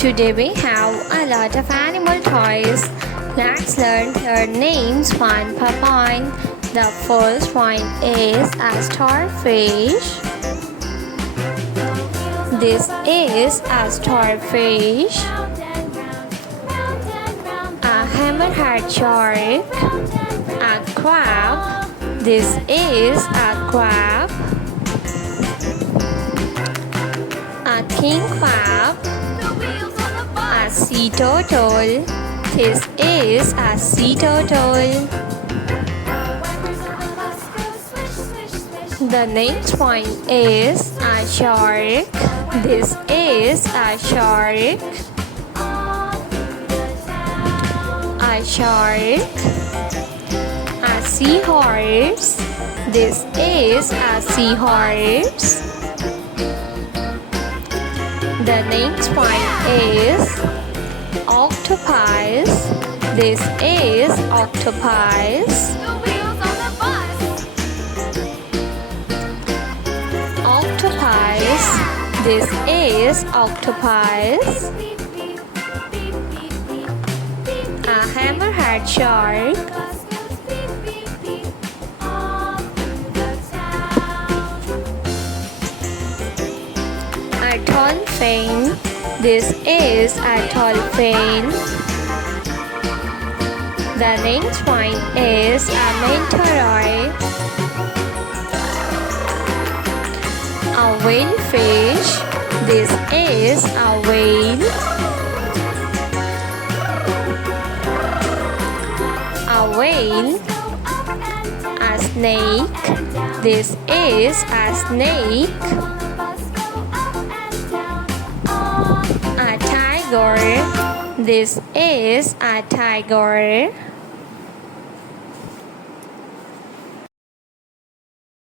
Today we have a lot of animal toys. Let's learn their names one per one. The first one is a starfish. This is a starfish. A hammerhead shark. A crab. This is a crab. A king crab. A sea turtle. This is a sea turtle. The next one is a shark. This is a shark. A shark. A seahorse. This is a seahorse. The next one is octopus. This is octopus. Octopus. This is octopus. A hammerhead shark. A dolphin. This is a dolphin. The next one is a meteorite. A whalefish. This is a whale. A whale. A snake. This is a snake. A tiger. This is a tiger.